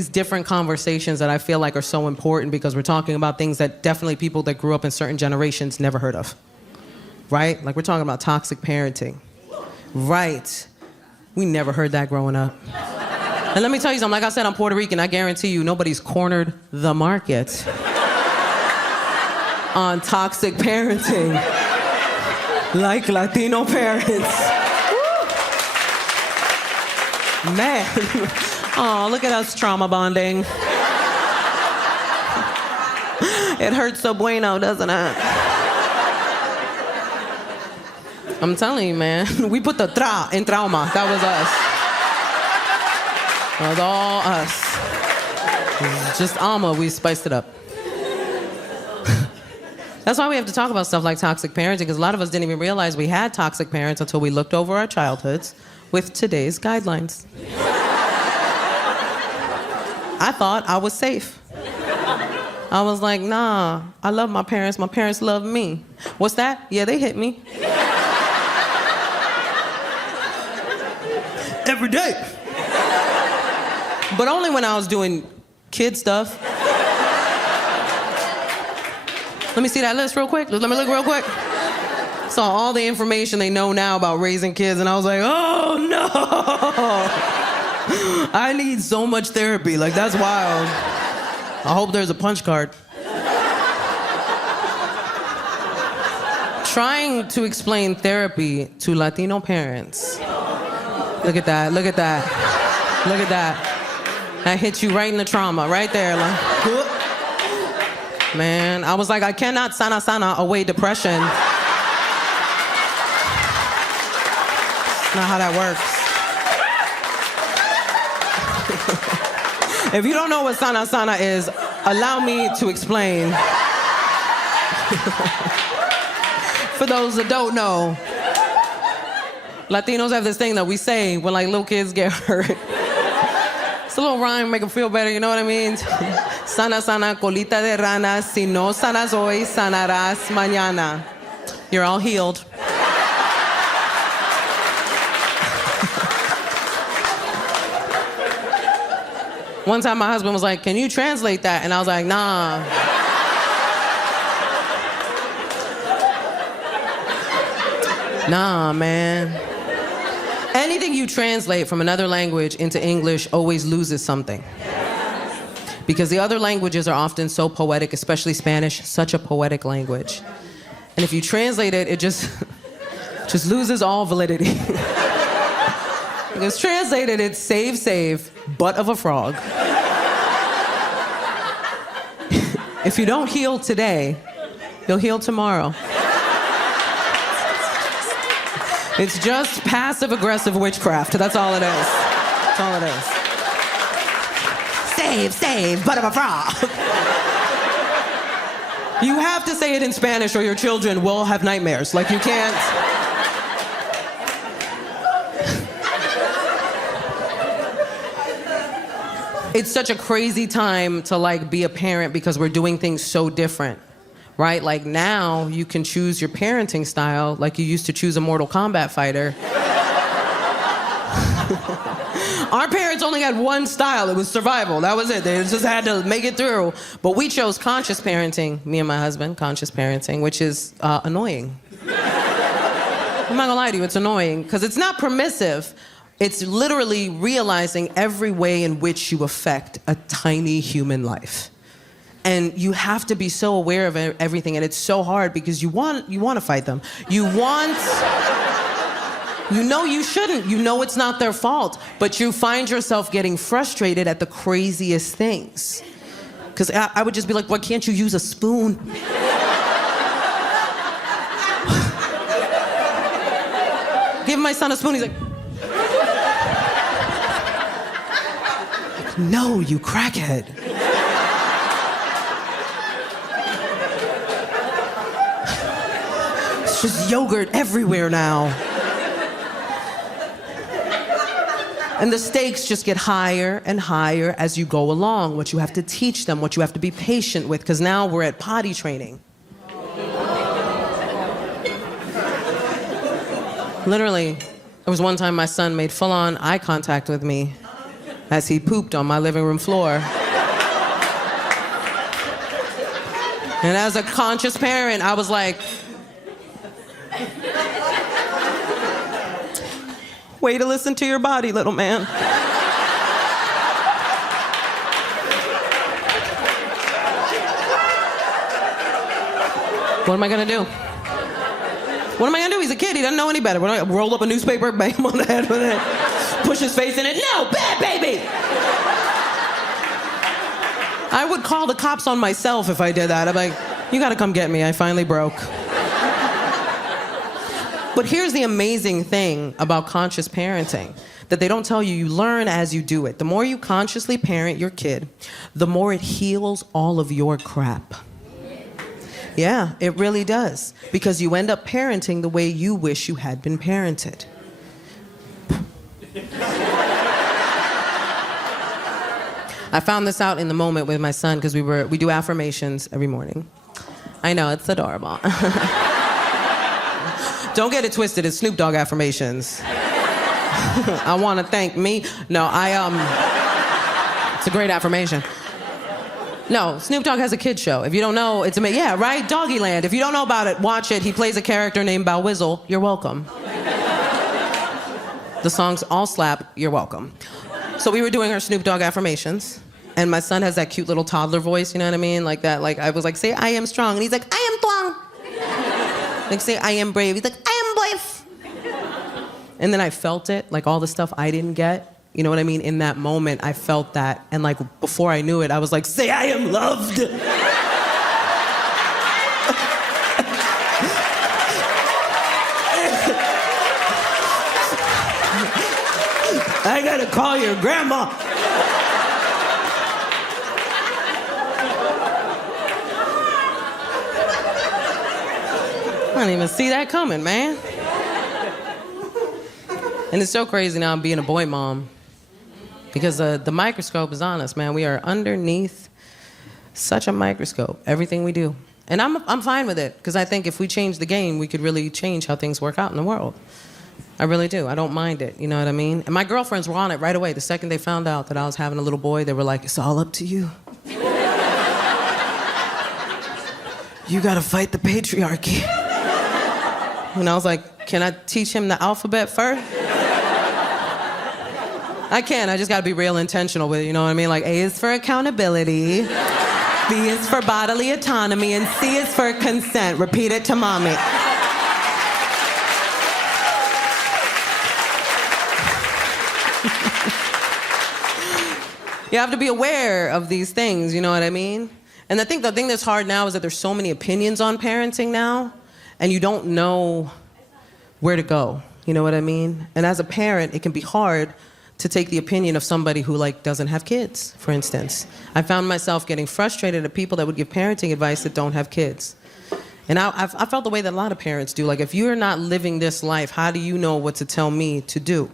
these different conversations that I feel like are so important because we're talking about things that definitely people that grew up in certain generations never heard of, right? Like we're talking about toxic parenting, right? We never heard that growing up. And let me tell you something, like I said, I'm Puerto Rican. I guarantee you nobody's cornered the market on toxic parenting like Latino parents. Man, oh, look at us trauma bonding. It hurts so bueno, doesn't it? I'm telling you, man, we put the tra in trauma. That was us. That was all us. It was just Alma, we spiced it up. That's why we have to talk about stuff like toxic parenting, because a lot of us didn't even realize we had toxic parents until we looked over our childhoods with today's guidelines. I thought I was safe. I was like, nah, I love my parents love me. What's that? Yeah, they hit me. Every day. But only when I was doing kid stuff. Let me see that list real quick. Let me look real quick. Saw all the information they know now about raising kids, and I was like, oh no! I need so much therapy. Like, that's wild. I hope there's a punch card. Trying to explain therapy to Latino parents. Look at that, look at that. Look at that. That hits you right in the trauma, right there. Like, whoop. Man, I was like, I cannot sana away depression. Not how that works. If you don't know what sana is, allow me to explain. For those that don't know, Latinos have this thing that we say when like little kids get hurt. It's a little rhyme, make them feel better, you know what I mean? Sana, colita de rana, si no sanas hoy, sanarás mañana. You're all healed. One time my husband was like, can you translate that? And I was like, nah. Nah, man. Anything you translate from another language into English always loses something. Because the other languages are often so poetic, especially Spanish, such a poetic language. And if you translate it, it just loses all validity. Because translated, it's save, butt of a frog. If you don't heal today, you'll heal tomorrow. It's just passive-aggressive witchcraft. That's all it is. That's all it is. Save, butt of a frog. You have to say it in Spanish or your children will have nightmares. Like, you can't. It's such a crazy time to like be a parent because we're doing things so different, right? Like now you can choose your parenting style like you used to choose a Mortal Kombat fighter. Our parents only had one style. It was survival. That was it. They just had to make it through. But we chose conscious parenting, me and my husband, conscious parenting, which is annoying. I'm not gonna lie to you, it's annoying because it's not permissive. It's literally realizing every way in which you affect a tiny human life. And you have to be so aware of everything, and it's so hard because you want to fight them. You know you shouldn't. You know it's not their fault, but you find yourself getting frustrated at the craziest things. Because I would just be like, why can't you use a spoon? Give my son a spoon, he's like, no, you crackhead. It's just yogurt everywhere now. And the stakes just get higher and higher as you go along, what you have to teach them, what you have to be patient with, because now we're at potty training. Literally, there was one time my son made full-on eye contact with me. as he pooped on my living room floor. And as a conscious parent, I was like, way to listen to your body, little man. What am I gonna do? What am I gonna do? He's a kid, he doesn't know any better. What am I gonna roll up a newspaper, bang him on the head with it, push his face in it? No, bad baby! I would call the cops on myself if I did that. I'm like, you gotta come get me, I finally broke. But here's the amazing thing about conscious parenting that they don't tell you. You learn as you do it. The more you consciously parent your kid, the more it heals all of your crap. Yeah, it really does. Because you end up parenting the way you wish you had been parented. I found this out in the moment with my son because we do affirmations every morning. I know, it's adorable. Don't get it twisted, it's Snoop Dogg affirmations. I want to thank me. No, it's a great affirmation. No, Snoop Dogg has a kid show. If you don't know, it's amazing. Yeah, right? Doggyland. If you don't know about it, watch it. He plays a character named Bow Wizzle. You're welcome. The songs all slap. You're welcome. So we were doing our Snoop Dogg affirmations, and my son has that cute little toddler voice, you know what I mean? Like that, like I was like, say, I am strong. And he's like, I am strong. Like, say, I am brave. He's like, I am brave. And then I felt it, like all the stuff I didn't get. You know what I mean? In that moment, I felt that. And like, before I knew it, I was like, say I am loved. I gotta call your grandma. I didn't even see that coming, man. And it's so crazy now being a boy mom. Because the microscope is on us, man. We are underneath such a microscope, everything we do. And I'm fine with it, because I think if we change the game, we could really change how things work out in the world. I really do. I don't mind it, you know what I mean? And my girlfriends were on it right away. The second they found out that I was having a little boy, they were like, it's all up to you. You gotta fight the patriarchy. And I was like, can I teach him the alphabet first? I can, I just gotta be real intentional with it, you know what I mean? Like, A is for accountability, B is for bodily autonomy, and C is for consent. Repeat it to mommy. You have to be aware of these things, you know what I mean? And I think the thing that's hard now is that there's so many opinions on parenting now, and you don't know where to go, you know what I mean? And as a parent, it can be hard to take the opinion of somebody who like doesn't have kids, for instance. I found myself getting frustrated at people that would give parenting advice that don't have kids. And I felt the way that a lot of parents do. Like, if you're not living this life, how do you know what to tell me to do?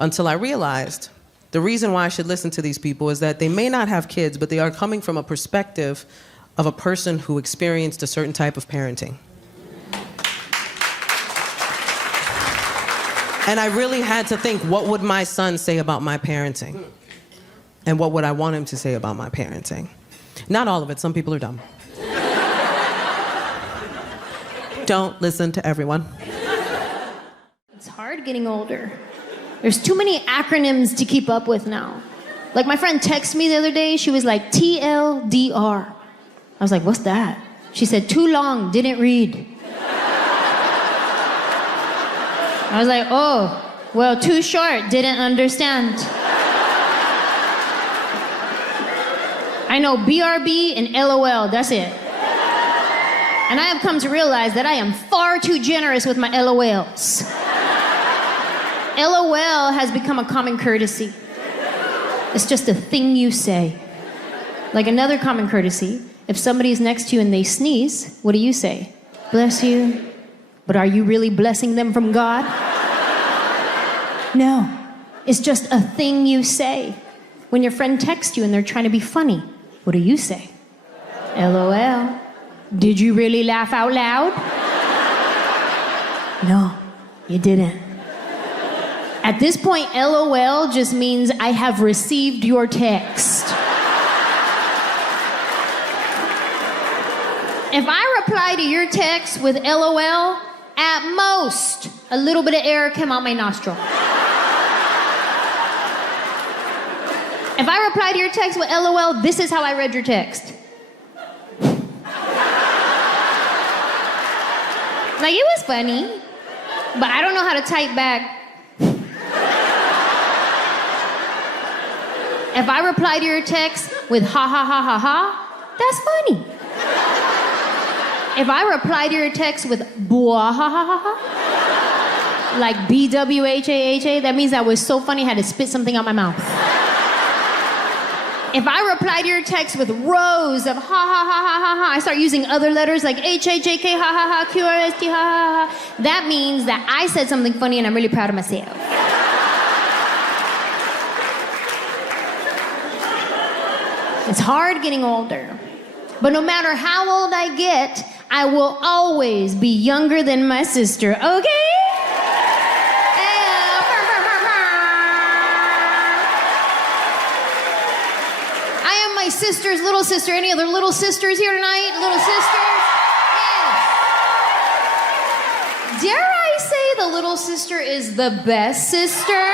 Until I realized the reason why I should listen to these people is that they may not have kids, but they are coming from a perspective of a person who experienced a certain type of parenting. And I really had to think, what would my son say about my parenting? And what would I want him to say about my parenting? Not all of it. Some people are dumb. Don't listen to everyone. It's hard getting older. There's too many acronyms to keep up with now. Like, my friend texted me the other day. She was like, TLDR. I was like, what's that? She said, too long, didn't read. I was like, oh, well, too short, didn't understand. I know BRB and LOL, that's it. And I have come to realize that I am far too generous with my LOLs. LOL has become a common courtesy. It's just a thing you say. Like another common courtesy, if somebody's next to you and they sneeze, what do you say? Bless you. But are you really blessing them from God? No. It's just a thing you say. When your friend texts you and they're trying to be funny, what do you say? LOL. Did you really laugh out loud? No, you didn't. At this point, LOL just means I have received your text. If I reply to your text with LOL, at most, a little bit of air came out my nostril. If I reply to your text with LOL, this is how I read your text. Like, it was funny, but I don't know how to type back. If I reply to your text with ha ha ha ha ha, that's funny. If I reply to your text with bwah ha ha ha ha, like BWHAHA, that means that was so funny I had to spit something out my mouth. If I reply to your text with rows of ha ha ha ha ha ha, I start using other letters like HHJK ha ha ha, QRST ha ha ha, that means that I said something funny and I'm really proud of myself. It's hard getting older. But no matter how old I get, I will always be younger than my sister, okay? I am my sister's little sister. Any other little sisters here tonight? Little sisters? Yes. Dare I say the little sister is the best sister?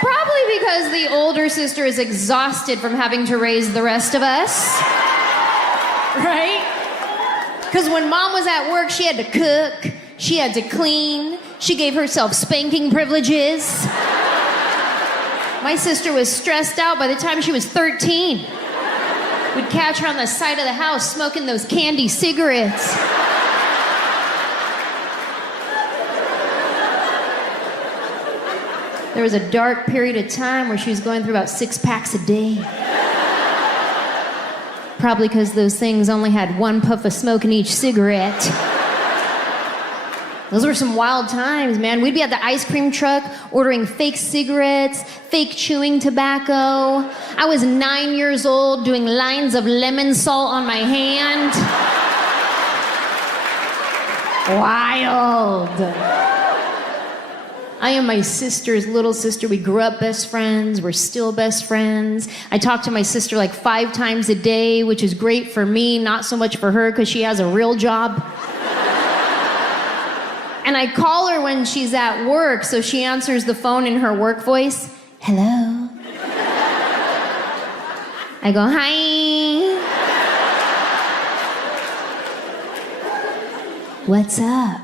Probably because the older sister is exhausted from having to raise the rest of us. Right? Because when mom was at work, she had to cook, she had to clean, she gave herself spanking privileges. My sister was stressed out by the time she was 13. We'd catch her on the side of the house smoking those candy cigarettes. There was a dark period of time where she was going through about 6 packs a day. Probably because those things only had 1 puff of smoke in each cigarette. Those were some wild times, man. We'd be at the ice cream truck ordering fake cigarettes, fake chewing tobacco. I was 9 years old doing lines of lemon salt on my hand. Wild. I am my sister's little sister. We grew up best friends. We're still best friends. I talk to my sister like 5 times a day, which is great for me, not so much for her because she has a real job. And I call her when she's at work, so she answers the phone in her work voice. Hello. I go, hi. What's up?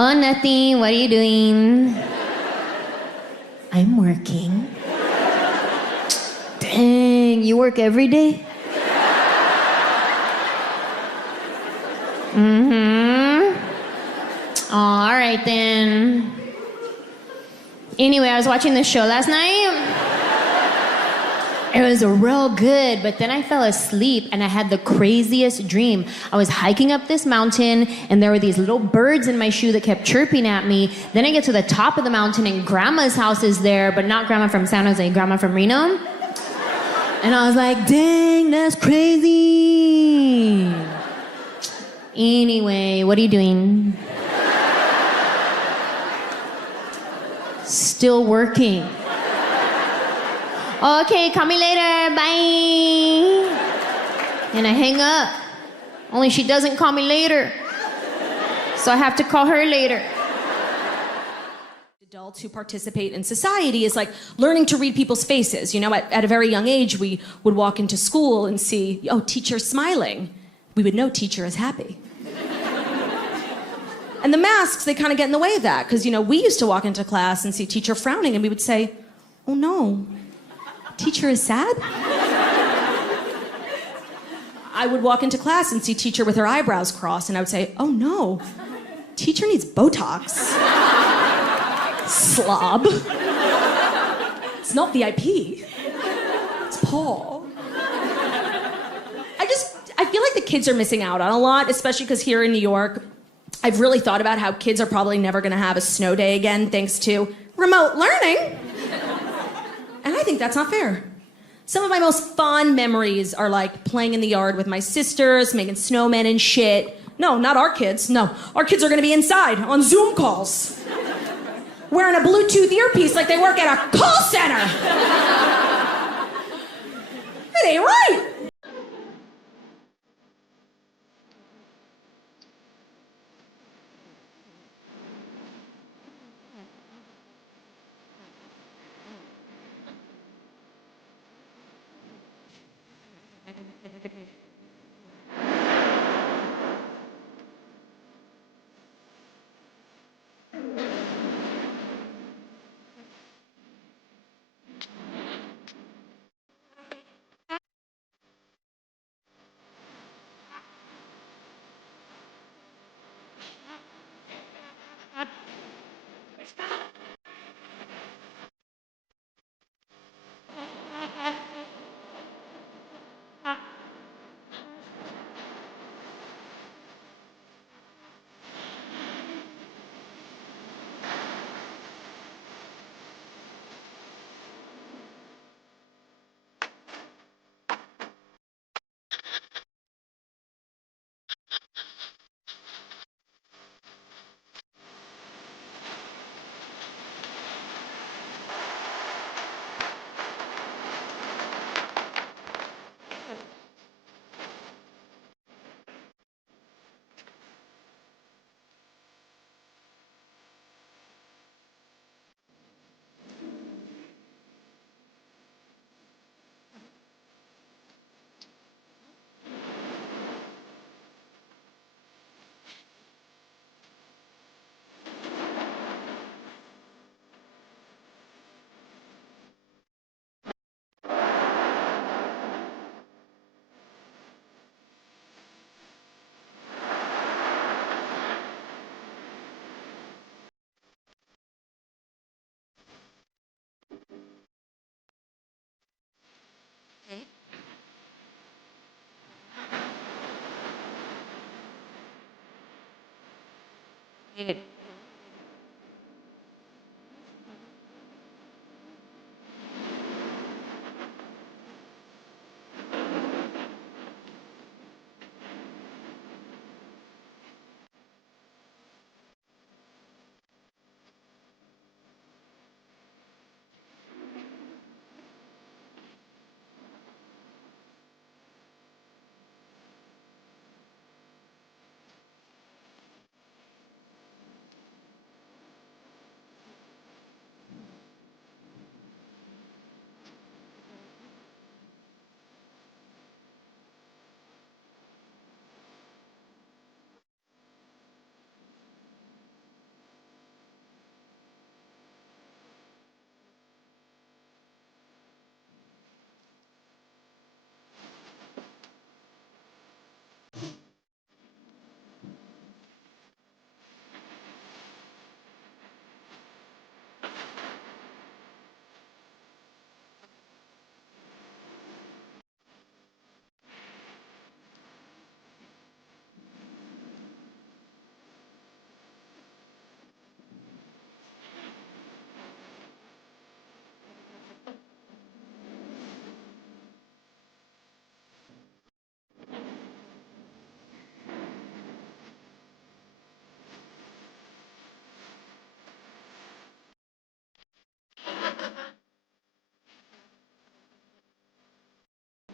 Oh, nothing. What are you doing? I'm working. Dang, you work every day? All right, then. Anyway, I was watching this show last night. It was real good, but then I fell asleep and I had the craziest dream. I was hiking up this mountain and there were these little birds in my shoe that kept chirping at me. Then I get to the top of the mountain and grandma's house is there, but not grandma from San Jose, grandma from Reno. And I was like, dang, that's crazy. Anyway, what are you doing? Still working. Okay, call me later, bye. And I hang up. Only she doesn't call me later. So I have to call her later. Adults who participate in society is like learning to read people's faces. You know, at a very young age, we would walk into school and see, oh, teacher's smiling. We would know teacher is happy. And the masks, they kind of get in the way of that. Because, you know, we used to walk into class and see teacher frowning and we would say, oh no, teacher is sad? I would walk into class and see teacher with her eyebrows crossed and I would say, oh no, teacher needs Botox. Slob. It's not VIP. It's Paul. I feel like the kids are missing out on a lot, especially because here in New York, I've really thought about how kids are probably never going to have a snow day again thanks to remote learning. And I think that's not fair. Some of my most fond memories are like playing in the yard with my sisters, making snowmen and shit, No, not our kids. No. Our kids are gonna be inside on Zoom calls. Wearing a Bluetooth earpiece like they work at a call center. It ain't right.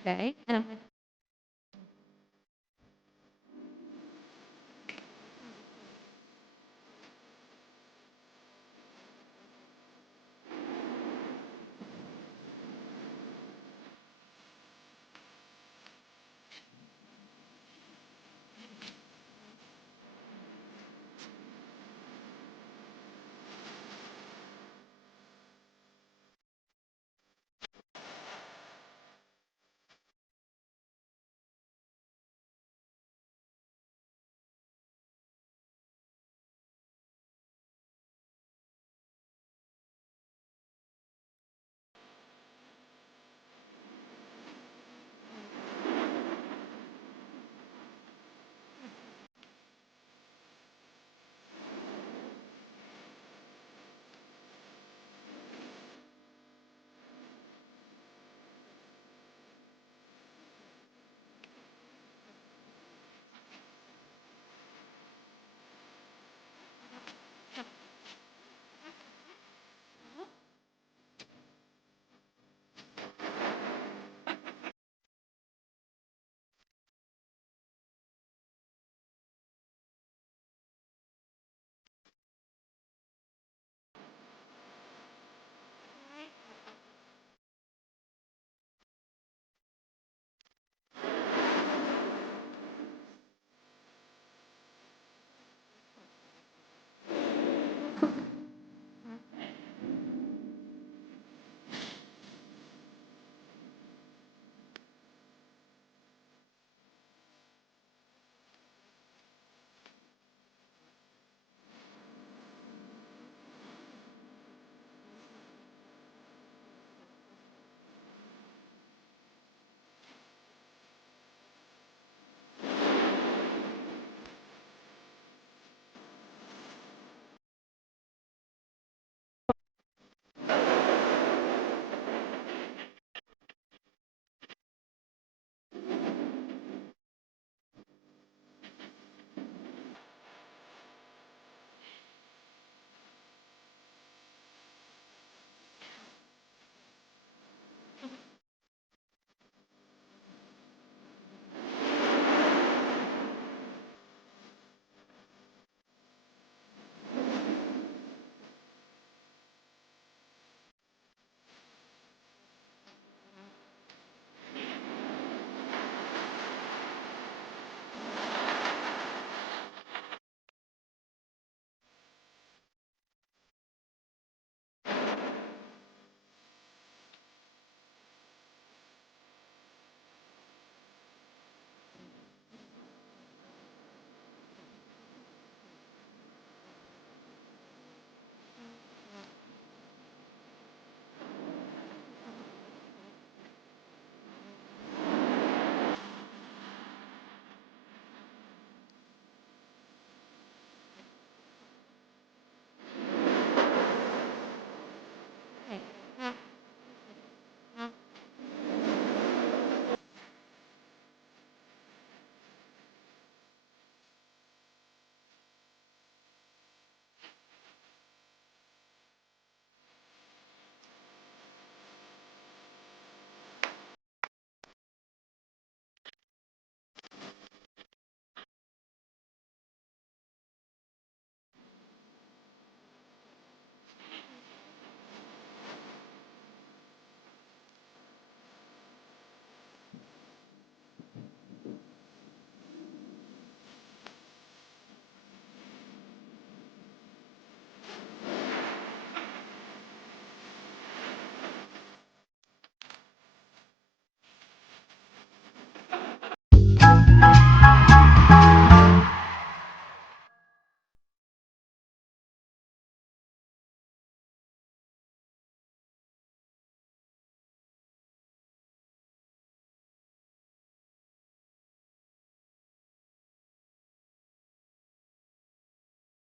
Okay.